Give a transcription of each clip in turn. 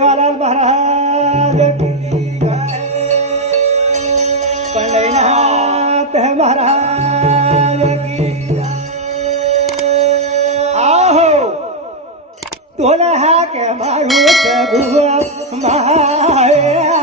देवालाल महाराज पंढरीनाथ महाराज आहो. तोला हा के मारू प्रभु माया.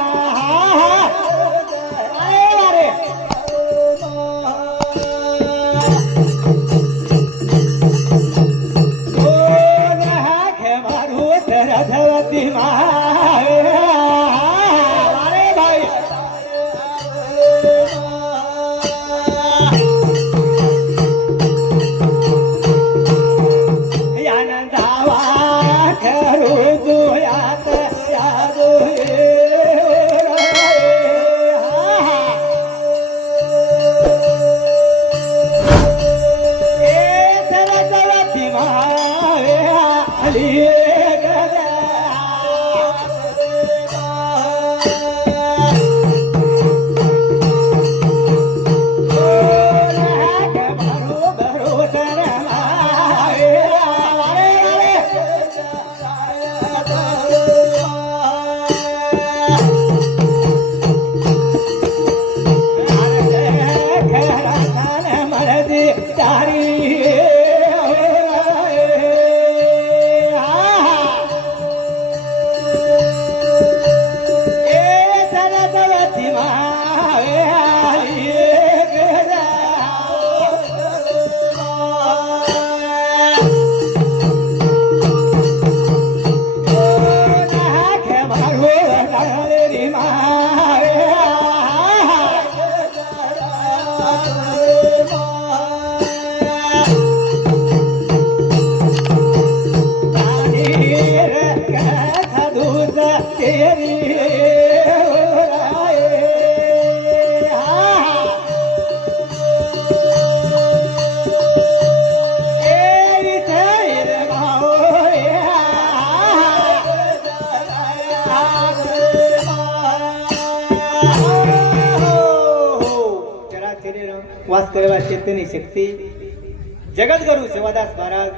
जगद्गुरु सेवादास महाराज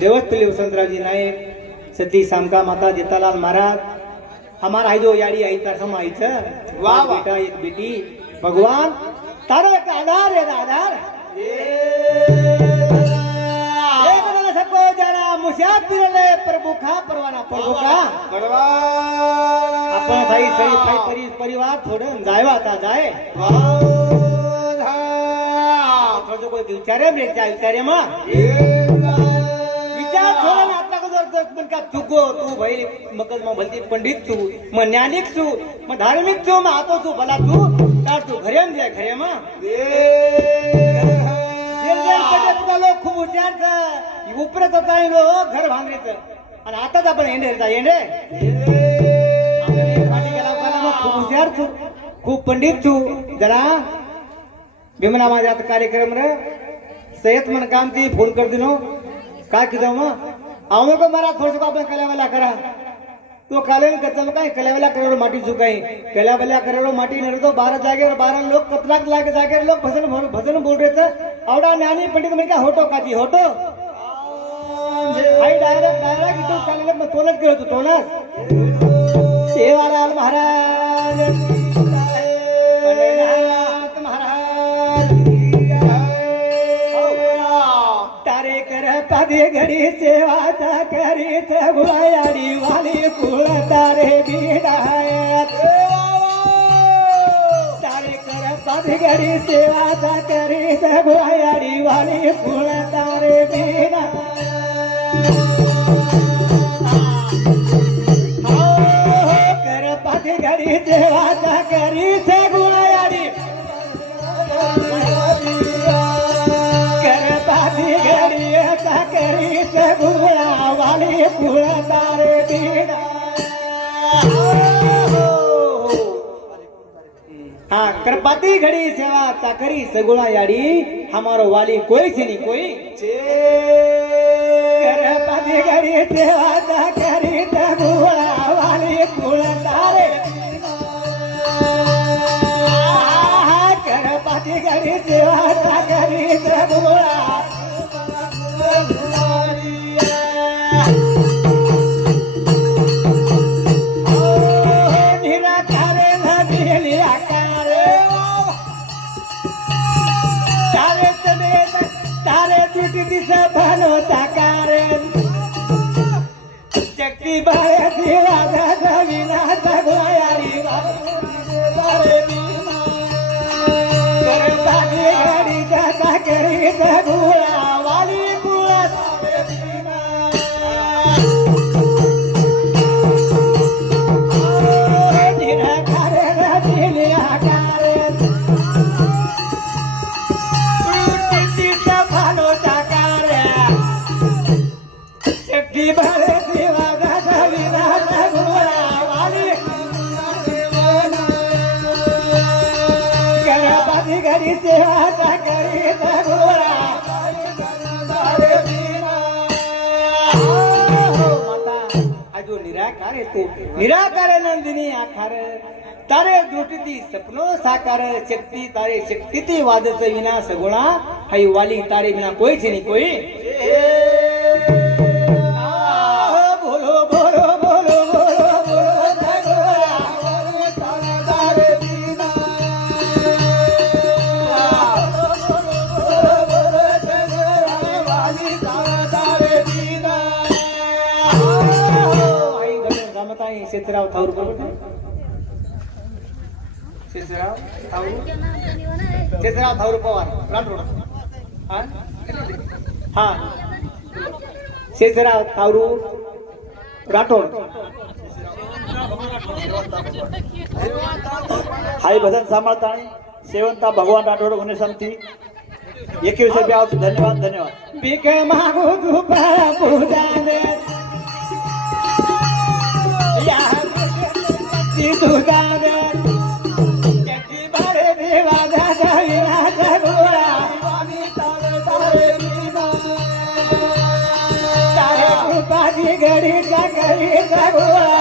देवस्थली वसंतरावजी नाईक सती सामका माता जेतालाल महाराज हमारा है जो याड़ी आई तर हम आई वाह बेटा एक बेटी भगवान तारो एक आधार है आधार सबको जरा मुसियात पिरले प्रभु खा परवाना प्रभु का. आपण साई सई साई परि परिवार थोडं जायवा आता जाय. विचारे मी त्या विचारे मग. विचार थोडा ना आता जर पण का चुको तू बैल मकज मग भलती पंडित तू मग ज्ञानिक तू मग धार्मिक तू मग आतो तू भला तू तर तू घरे दे घरे मग. लोक खूप हुशार उपरत होता घर भांगरीच. आणि आताच आपण एंडे एंडे खूप हुशार तू खूप पंडित तू जरा भीमना माझ्या कार्यक्रम रे. सेहत मन काम थी फोन कर दिनो काय किदो म आवो को मारा थोडस को आपण कल्यावाला करा. तो काले कचम काय? कल्यावाला करोड़ माटी चुकाई कल्यावाला करोड़ माटी नर तो बारह जागे बारह लोग कतलाक लागे जागे लोग भजन भजन बोल रहे थे आवडा ज्ञानी पंडित मन का होटो काची होटो. हाय डायरेक्ट डायरेक्ट इथून चालले मग तोलच तो तू सेवा महाराज. पदे घडी सेवाचा करीत गुळायाडी वाली कुळ तारे बिडायत तारे कर पदे घडी सेवाचा करीत गुळायाडी वाली कुळ तारे बिडा करपाती घड़ी सेवा चाकरी सगुणा याड़ी. हमारो वाली कोई से नहीं कोई. करपाती घड़ी सेवा चाकरी निराकार निराकार नंदिनी आकार तारे दृष्टी सपनो साकार शक्ती तारे शक्ती ते वादच विना सगुणा हाई वाली तारे विना कोईच नाही कोई। आहे शेषराव थाऊर शेजराव शेषराव शेजराव शेषराव थाऊर पवार. राठोड हा? शेजराव शेषराव राठोड. हाई भजन सांभाळताणी सेवंता भगवान राठोड होणे समिती. एकवीस रुपया धन्यवाद धन्यवाद. पीक मागू दुपार पूजा या दुधा जगी बारे देवा दादा विना गोळा तारे कृपाची घडीचा घडीचा गोळा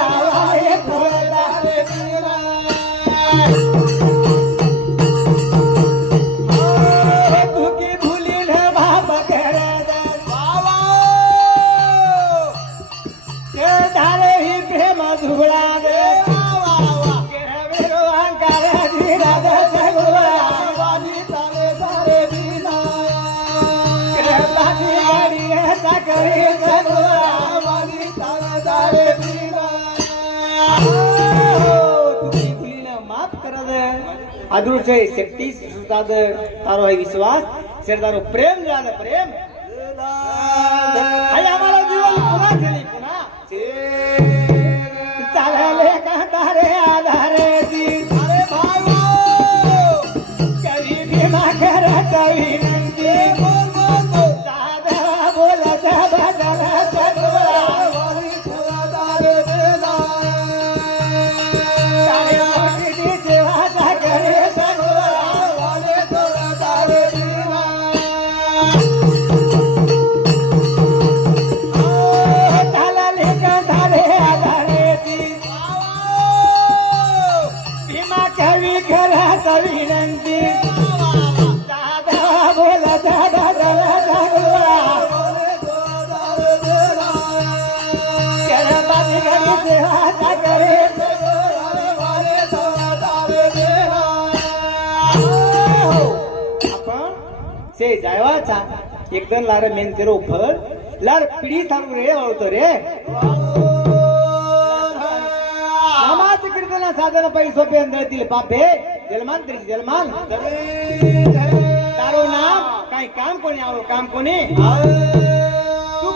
धुळा अदृश्य शक्ती सुताद तारो है विश्वास शेरदारो हो प्रेम झालं प्रेम। हाय आम्हाला जीवन पुन्हा झाली पुन्हा चालले का तारे आधारे दी अरे भाई कवी भीमा कर कवी नंदी दादा देवाचा करे आपण से जायवाचा एकदम लार मेन तेरो फळ लार पिढी थांबू रे वळतो रे नामाच कीर्तन साधन पाहिजे सोपे अंधळतील पापे जलमान तरी जलमान तारो नाम काही काम कोणी आवो काम कोणी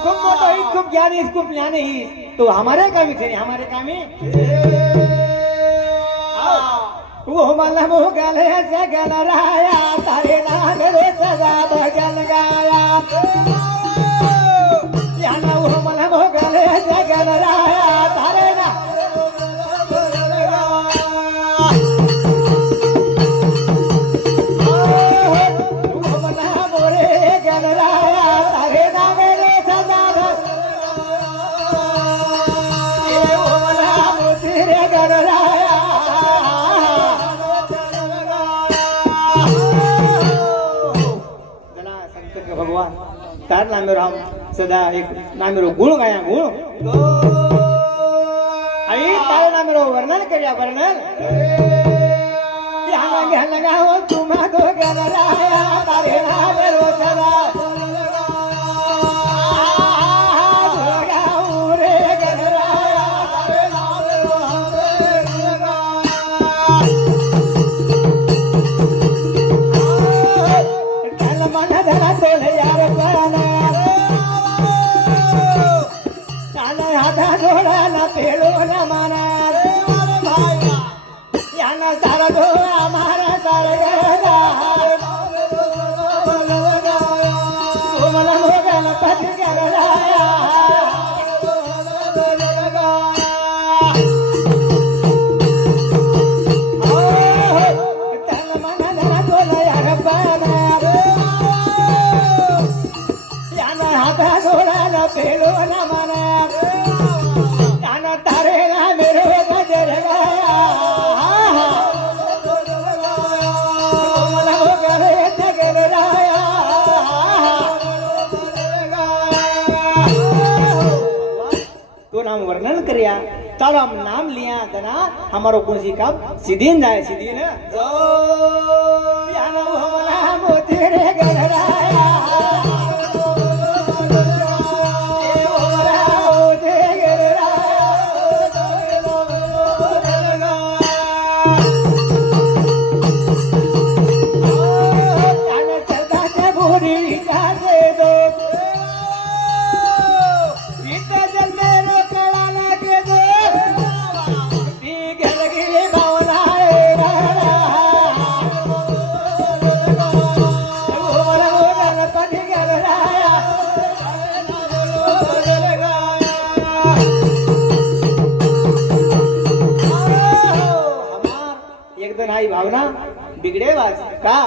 खूप मोठा ही खूप ज्ञानी आहेस, खूप ज्ञानी ही तो हमारे कामी छे हमारे कामी. वो मला मोगल जगल राया तारे नाम रे सदा भजन गाया. नामेरो हम सदा एक नामेरो गुण गाया गुण आई ताल नामेरो हो, वर्णन करिया वर्णन. ध्यान लगा हो तुम्हा दो गन तारे नामेरो हो, सदा. तो नाम वर्णन करिया चालो हम नाम लिया तना हमारो कोसी काम सीधीन जाए सीधीन जो यानो भवना काही भावना बिगडे वाच का?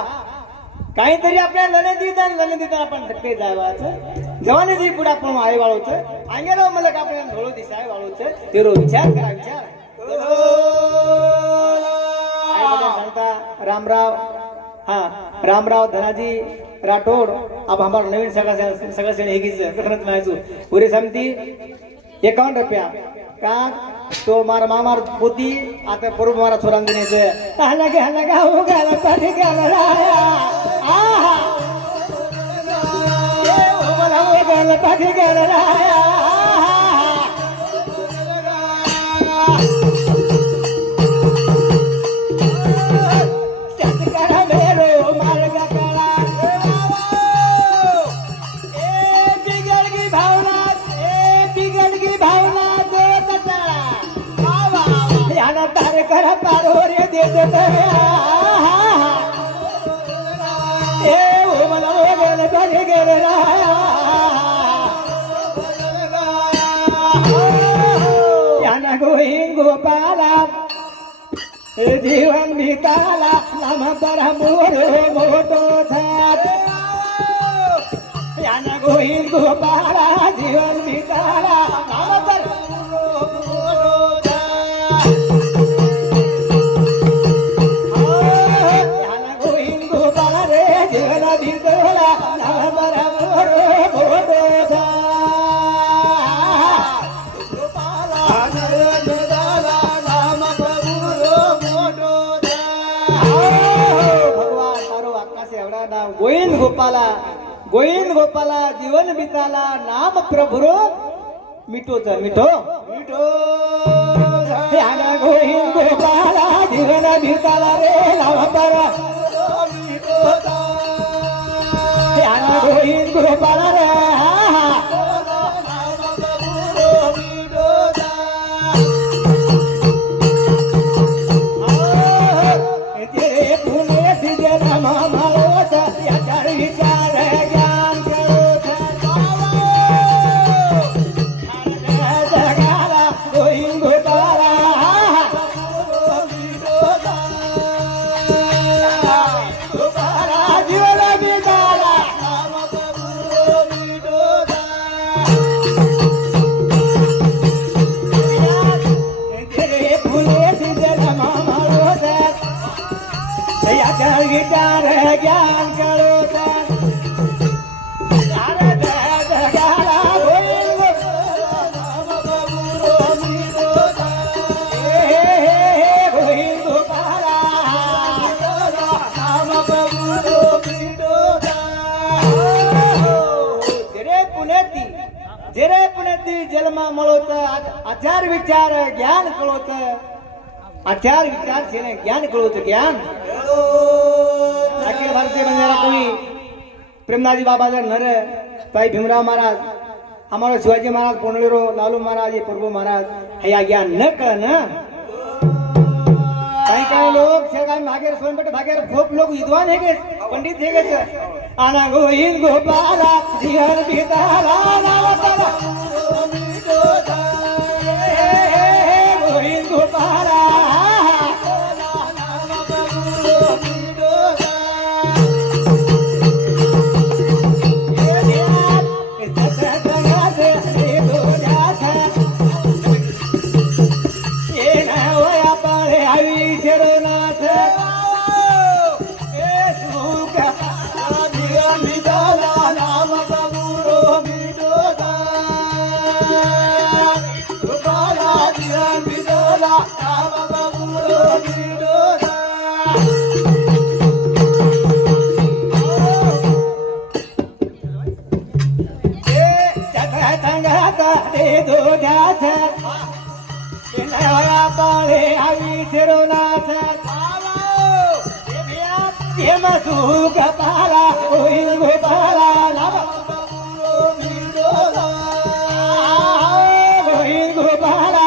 काहीतरी आपल्या लनदीत आणि लनदीत आपण धक्के जायवाचं. जवानी जी पुढे आपण आई वाळवचं अंगेलो मला का आपल्याला धोळो दिसाय वाळवचं ते रो विचार करा विचार. सांगता रामराव हा रामराव धनाजी राठोड आप हमार नवीन सगळ्या सगळ्या सण हे गीच प्रकरण म्हणायचो पुरे समिती एकावन्न रुपया. का? तो मार मामार पोती आता बरोबर मारा छोरान देण्याचं हला गे हला गा हो गाला पाठी गाला राया आहा ए ओ मला जीवन भिकाला नाम बरा मोर मोठो झात याना गोईन गोपाला जीवन भिकाला गोविंद गोपाला गोविंद गोपाला जीवन बिताला नाम प्रभुरो मिठोच मिठो. याना गोविंद गोपाला जीवन बिताला रे नाम पर. याना गोविंद गोपाला रे पुण्याती जन्म मळोत आचार विचार ज्ञान कळोत आचार विचार जेने ज्ञान कळोत ज्ञान अखिल भारतीय बंजारा कवी प्रेमनाजी बाबाजर नर ताई भीमराव महाराज અમારો શિવાજી મહારાજ પોનળીરો લાલુ મહારાજ એ પ્રભુ મહારાજ હૈયા જ્ઞાન ન કરે ને काही काही लोक છે काही भागेर सोनपट भागेर खूप लोक विद्वान हे गे पंडित हे गे आना गोविंद गोपाला जीवन बिताला नावताला para घरात पाळे आम्ही फिरवणार हेमा सुख पाला होईल गोपाला होईल गोपाला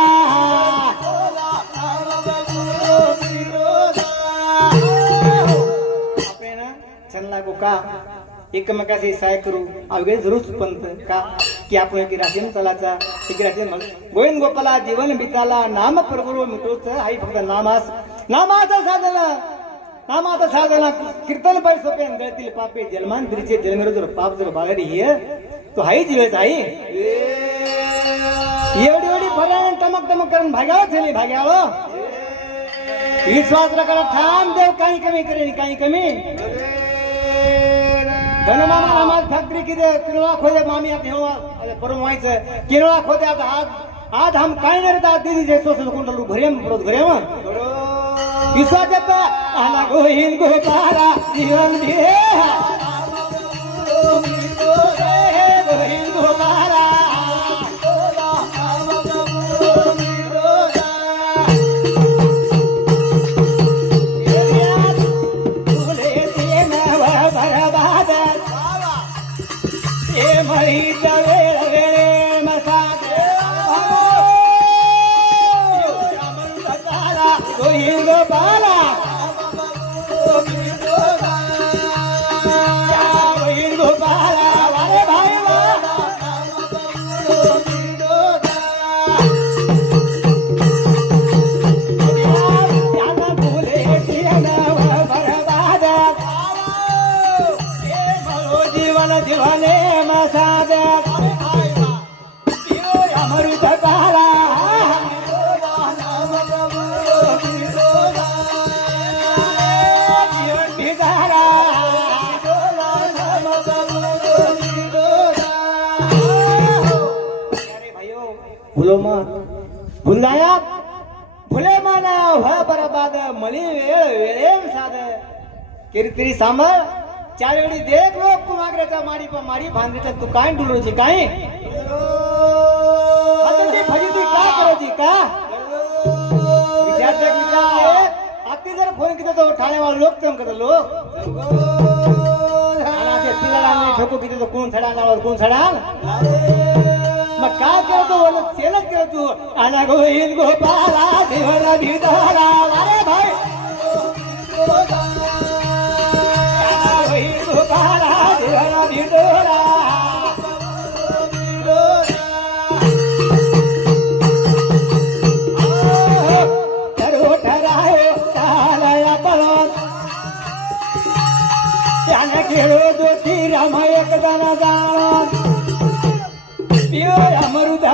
आपल्याला चलना गो का? एकमेकाशी साय करू. अवघे जरूर पंत का? की आपण राशीन चलाचा राशीन म्हण गोविंद गोपाला जीवन बिताला नाम प्रभू मिटोच हाई फक्त नामास नामाचं साधन नामाचं साधन कीर्तन पाय सोपे गळतील पापे जन्मान फिरीचे जन्मेरो जर पाप जर बाहेर ये तो हाई जीवेच आई एवढी एवढी फराण टमक टमक करून भाग्यावर झाली भाग्यावर. विश्वास करा ठाम देव काही कमी करेल काही कमी. धनमामा आम्हाला फॅक्टरी किती किनोळा खोदे मामी आता हेवा करून व्हायचं. किनोळा खोदे आता आज आज हम काय नाही आता दीदी जे सोस कोण घरे पडत घरे येत आला गोहिन गोपाला जीवन घे ભૂલો માં ભૂલાયા ભૂલે માના ભ બરબાદ મળી વેळ वेळेन साध। किरीतरी सांभाळ चारवेळी देख लोक कुमाग्रता माडी पण माडी भांदरीचा तू काय डुलरोची काय ती फजिती का करोची का? विचार जर जर फोन केला तो ठाणेवाला लोक तम करतो लोक ठोको किती तो कोण सडाल कोण सडाल? मग का करतो ओळख सेलच करतो. आला गोविंद गोपाला देवाला भिदारा अरे भाई. गोविंद गोपाला देवाला भिडोरा खेळो दोषी रामायक जाणा जाणा అమరుదా